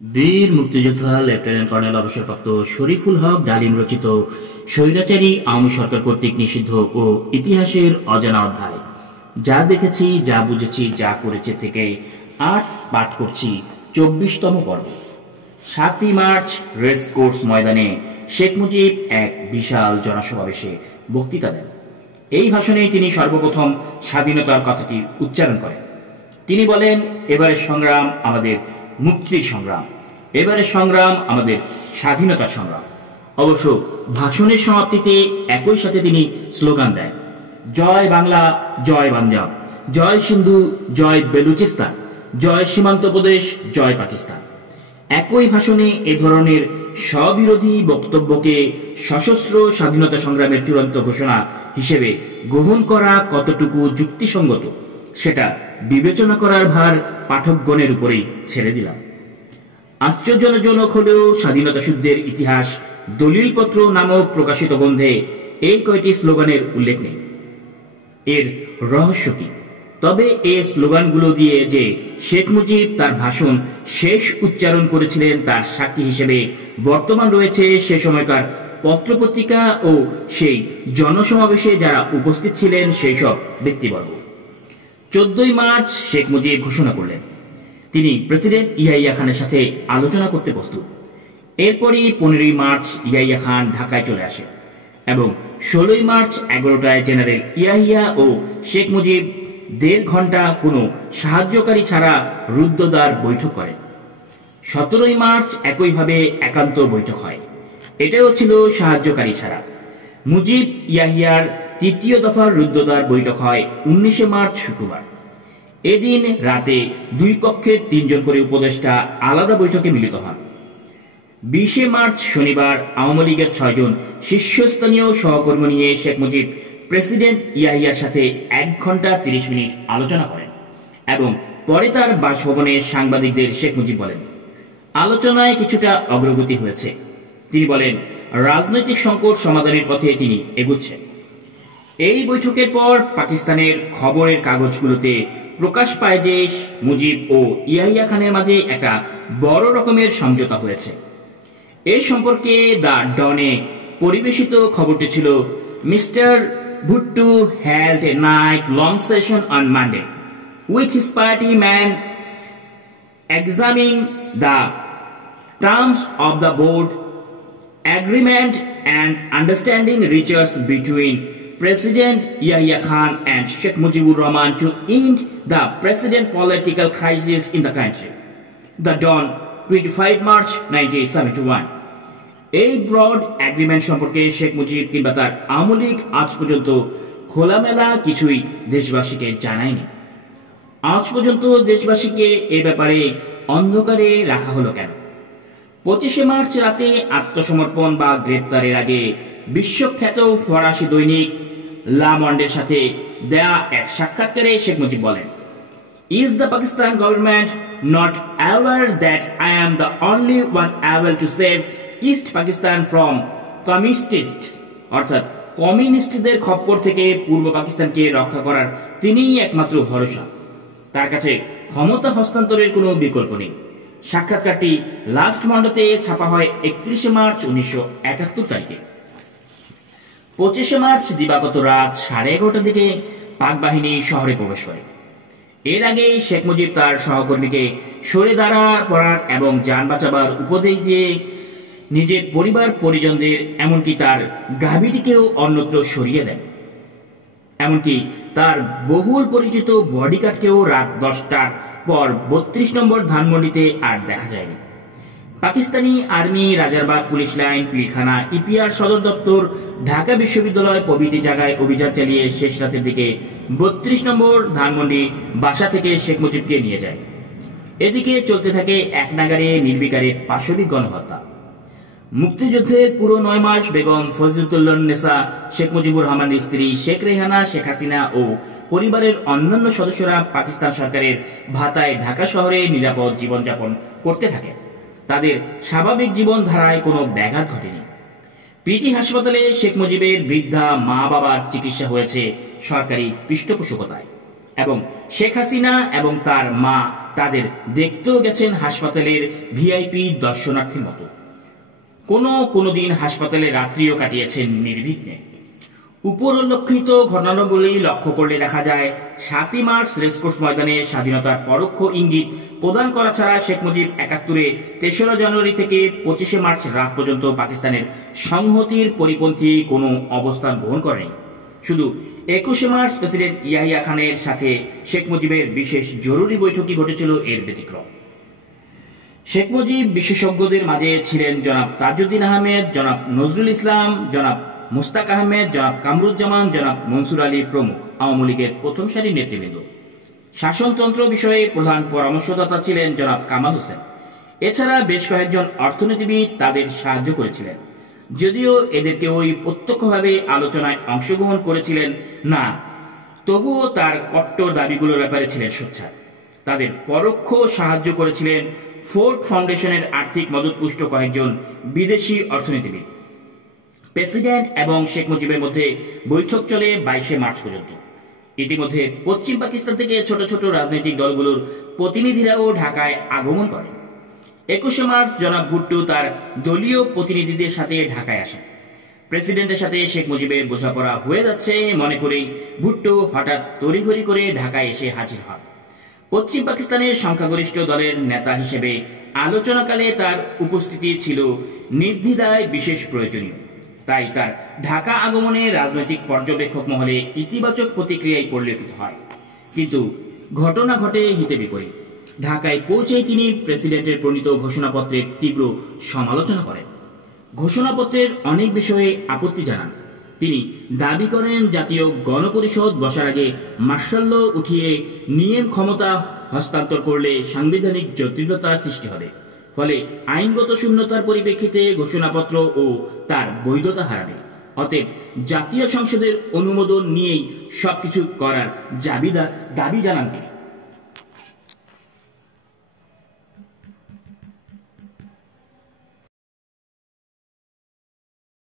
বীর মুক্তিযোদ্ধা lieutenant colonel অবসরপ্রাপ্ত শরীফুল হক ডালিম রচিত স্বৈরাচারী আওয়ামী সরকার কর্তৃক নিষিদ্ধ ও ইতিহাসের অজানা অধ্যায়, যা দেখেছি, যা বুঝেছি, যা করেছে থেকে ৮ পাঠ করছি ২৪তম পর্ব। ৭ই মার্চ রেস কোর্স ময়দানে শেখ মুজিব এক বিশাল জনসমাবেশে বক্তৃতা দেন। এই ভাষণে তিনি সর্বপ্রথম স্বাধীনতার কথাটি উচ্চারণ করেন। তিনি বলেন, এবারের সংগ্রাম আমাদের মুক্তির সংগ্রাম, এবারের সংগ্রাম আমাদের স্বাধীনতার সংগ্রাম। অবশ্য ভাষণের সমাপ্তিতে একই সাথে তিনি স্লোগান দেন, জয় বাংলা, জয় পাঞ্জাব, জয় সিন্ধু, জয় বেলুচিস্তান, জয় সীমান্ত প্রদেশ, জয় পাকিস্তান। একই ভাষণে এ ধরনের স্ববিরোধী বক্তব্যকে সশস্ত্র স্বাধীনতা সংগ্রামের চূড়ান্ত ঘোষণা হিসেবে গ্রহণ করা কতটুকু যুক্তিসঙ্গত সেটা বিবেচনা করার ভার পাঠকগণের উপরেই ছেড়ে দিলাম। আশ্চর্যজনক হলেও স্বাধীনতা যুদ্ধের ইতিহাস দলিলপত্র নামক প্রকাশিত গ্রন্থে এই কয়টি স্লোগানের উল্লেখ নেই। এর রহস্য কি? তবে এই স্লোগানগুলো দিয়ে যে শেখ মুজিব তার ভাষণ শেষ উচ্চারণ করেছিলেন তার সাক্ষী হিসেবে বর্তমান রয়েছে সে সময়কার পত্রপত্রিকা ও সেই জনসমাবেশে যারা উপস্থিত ছিলেন সেই সব ব্যক্তিবর্গ। ১৪ই মার্চ শেখ মুজিব ঘোষণা করলেন তিনি প্রেসিডেন্ট ইয়াহিয়া খানের সাথে আলোচনা করতে প্রস্তুত। এরপরই ১৫ই মার্চ ইয়াহিয়া খান ঢাকায় চলে আসে এবং ১৬ই মার্চ ১১টায় জেনারেল ইয়াহিয়া ও শেখ মুজিব ১.৫ ঘন্টা কোনো সাহায্যকারী ছাড়া রুদ্ধদ্বার বৈঠক করেন। ১৭ই মার্চ একইভাবে একান্ত বৈঠক হয়। এটাও ছিল সাহায্যকারী ছাড়া। মুজিব ইয়াহিয়ার ৩য় দফার রুদ্ধদ্বার বৈঠক হয় ১৯শে মার্চ শুক্রবার। এদিন রাতে দুই পক্ষের ৩ জন করে উপদেষ্টা আলাদা বৈঠকে মিলিত হন। ২০শে মার্চ শনিবার আওয়ামী লীগের ৬ জন শীর্ষস্থানীয় সহকর্মী নিয়ে শেখ মুজিব প্রেসিডেন্ট ইয়াহিয়ার সাথে ১ ঘন্টা ৩০ মিনিট আলোচনা করেন এবং পরে তার বাসভবনে সাংবাদিকদের শেখ মুজিব বলেন, আলোচনায় কিছুটা অগ্রগতি হয়েছে। তিনি বলেন, রাজনৈতিক সংকট সমাধানের পথে তিনি এগুচ্ছেন। এই বৈঠকের পর পাকিস্তানের খবরের কাগজগুলোতে প্রকাশ পায় যে মুজিব ও ইয়াহিয়া খানের মাঝে একটা বড় রকমের সমঝোতা হয়েছে। এই সম্পর্কে দ্য ডনে পরিবেশিত খবরটি ছিল, mister Bhutto held a night-long session on Monday with his party men examining the terms of the board agreement and understanding reached between President Yahya Khan and Sheikh Mujibur Rahman to end the present political crisis in the country. The Dawn, 25 March 1971. এই broad agreement সম্পর্কে শেখ মুজিব কিংবা তার আওয়ামী লীগ আজ পর্যন্ত খোলামেলা কিছুই দেশবাসীকে জানায়নি। আজ পর্যন্ত দেশবাসীকে এ ব্যাপারে অন্ধকারে রাখা হলো কেন? ২৫শে মার্চ রাতে আত্মসমর্পণ বা গ্রেপ্তারের আগে বিশ্বখ্যাত ফরাসি দৈনিক লা মন্ডের সাথে দেয়া এক সাক্ষাৎকারে শেখ মুজিব বলেন, is the Pakistan government not aware that I am the only one able to save east Pakistan from communist, অর্থাৎ কমিউনিস্টদের খপ্পর থেকে পূর্ব পাকিস্তানকে রক্ষা করার তিনিই একমাত্র ভরসা। তার কাছে ক্ষমতা হস্তান্তরের কোনো বিকল্প নেই। সাক্ষাৎকারটি লাস্ট মন্ডতে ছাপা হয় ৩১শে মার্চ ১৯৭১ তারিখে। ২৫শে মার্চ দিবাগত রাত 11:30টার দিকে পাক বাহিনী শহরে প্রবেশ করে। এর আগে শেখ মুজিব তার সহকর্মীকে সরে দাঁড়া পড়ার এবং যান বাঁচাবার উপদেশ দিয়ে নিজের পরিবার পরিজনদের এমনকি তার গাভীটিকেও অন্যত্র সরিয়ে দেন। এমনকি তার বহুল পরিচিত বডিগার্ডকেও রাত ১০টার পর ৩২ নম্বর ধানমন্ডিতে আর দেখা যায়নি। Pakistani army, Rajarbagh police line, Pilkhana, EPR সদর দপ্তর, ঢাকা বিশ্ববিদ্যালয় প্রভৃতি জায়গায় অভিযান চালিয়ে শেষ রাতের দিকে ৩২ নম্বর ধানমন্ডি বাসা থেকে শেখ মুজিবকে নিয়ে যায়। এদিকে চলতে থাকে এক নাগারে নির্বিকারে পাশবিক গণহত্যা। মুক্তিযুদ্ধের পুরো ৯ মাস বেগম ফজিলাতুন্নেসা, শেখ মুজিবুর রহমানের স্ত্রী শেখ রেহানা, শেখ হাসিনা ও পরিবারের অন্যান্য সদস্যরা পাকিস্তান সরকারের ভাতায় ঢাকা শহরে নিরাপদ জীবনযাপন করতে থাকে। তাদের স্বাভাবিক জীবন ধারায় কোনো ব্যাঘাত ঘটেনি। পিজি হাসপাতালে শেখ মুজিবের বৃদ্ধা মা বাবার চিকিৎসা হয়েছে সরকারি পৃষ্ঠপোষকতায় এবং শেখ হাসিনা এবং তার মা তাদের দেখতেও গেছেন হাসপাতালের ভিআইপি দর্শনার্থীর মতো। কোনো দিন হাসপাতালে রাত্রিও কাটিয়েছেন নির্বিঘ্নে। উপরোল্লেখিত ঘটনাবলী লক্ষ্য করলে দেখা যায় 7ই মার্চ রেসকোর্স ময়দানে স্বাধীনতার পরোক্ষ ইঙ্গিত প্রদান করা ছাড়া শেখ মুজিব 71-এ 3রা জানুয়ারি থেকে 25শে মার্চ রাত পর্যন্ত পাকিস্তানের সংহতির পরিপন্থী কোনো অবস্থান গ্রহণ করেনি। শুধু 21শে মার্চ প্রেসিডেন্ট ইয়াহিয়া খানের সাথে শেখ মুজিবের বিশেষ জরুরি বৈঠকই ঘটেছিল এর ব্যতিক্রম। শেখ মুজিব বিশেষজ্ঞদের মাঝে ছিলেন জনাব তাজউদ্দিন আহমেদ, জনাব নজরুল ইসলাম, জনাব মুস্তাক আহমেদ, জনাব কামরুজ্জামান, জনাব মনসুর আলী প্রমুখ আওয়ামী লীগের প্রথম সারির নেতৃবৃন্দ। শাসনতন্ত্র বিষয়ে প্রধান পরামর্শদাতা ছিলেন জনাব কামাল হোসেন। এছাড়া বেশ কয়েকজন অর্থনীতিবিদ তাদের সাহায্য করেছিলেন, যদিও এদের কেউই প্রত্যক্ষভাবে আলোচনায় অংশগ্রহণ করেছিলেন না, তবুও তার কট্টর দাবিগুলোর ব্যাপারে ছিলেন সোচ্চার। তাদের পরোক্ষ সাহায্য করেছিলেন ফোর্ড ফাউন্ডেশনের আর্থিক মদতপুষ্ট কয়েকজন বিদেশি অর্থনীতিবিদ। প্রেসিডেন্ট এবং শেখ মুজিবের মধ্যে বৈঠক চলে 22শে মার্চ পর্যন্ত। ইতিমধ্যে পশ্চিম পাকিস্তান থেকে ছোট ছোট রাজনৈতিক দলগুলোর প্রতিনিধিরাও ঢাকায় আগমন করেন। 21শে মার্চ জনাব ভুট্টো তার দলীয় প্রতিনিধিদের সাথে ঢাকায় আসেন। প্রেসিডেন্টের সাথে শেখ মুজিবের বোঝাপড়া হয়ে যাচ্ছে মনে করেই ভুট্টো হঠাৎ তড়িঘড়ি করে ঢাকায় এসে হাজির হন। পশ্চিম পাকিস্তানের সংখ্যাগরিষ্ঠ দলের নেতা হিসেবে আলোচনাকালে তার উপস্থিতি ছিল নির্দ্বিধায় বিশেষ প্রয়োজনীয়। তাই তার ঢাকা আগমনে রাজনৈতিক পর্যবেক্ষক মহলে ইতিবাচক প্রতিক্রিয়াই পরিলক্ষিত হয়। কিন্তু ঘটনা ঘটে হিতে বিপরীত। ঢাকায় পৌঁছেই তিনি প্রেসিডেন্টের প্রণীত ঘোষণাপত্রের তীব্র সমালোচনা করেন। ঘোষণাপত্রের অনেক বিষয়ে আপত্তি জানান। তিনি দাবি করেন জাতীয় গণপরিষদ বসার আগে মার্শাল ল উঠিয়ে নিয়ে ক্ষমতা হস্তান্তর করলে সাংবিধানিক জটিলতার সৃষ্টি হবে, ফলে আইনগত শূন্যতার পরিপ্রেক্ষিতে ঘোষণাপত্র ও তার বৈধতা হারাবে। অতএব জাতীয় সংসদের অনুমোদন নিয়েই সবকিছু করার দাবি জানান তিনি।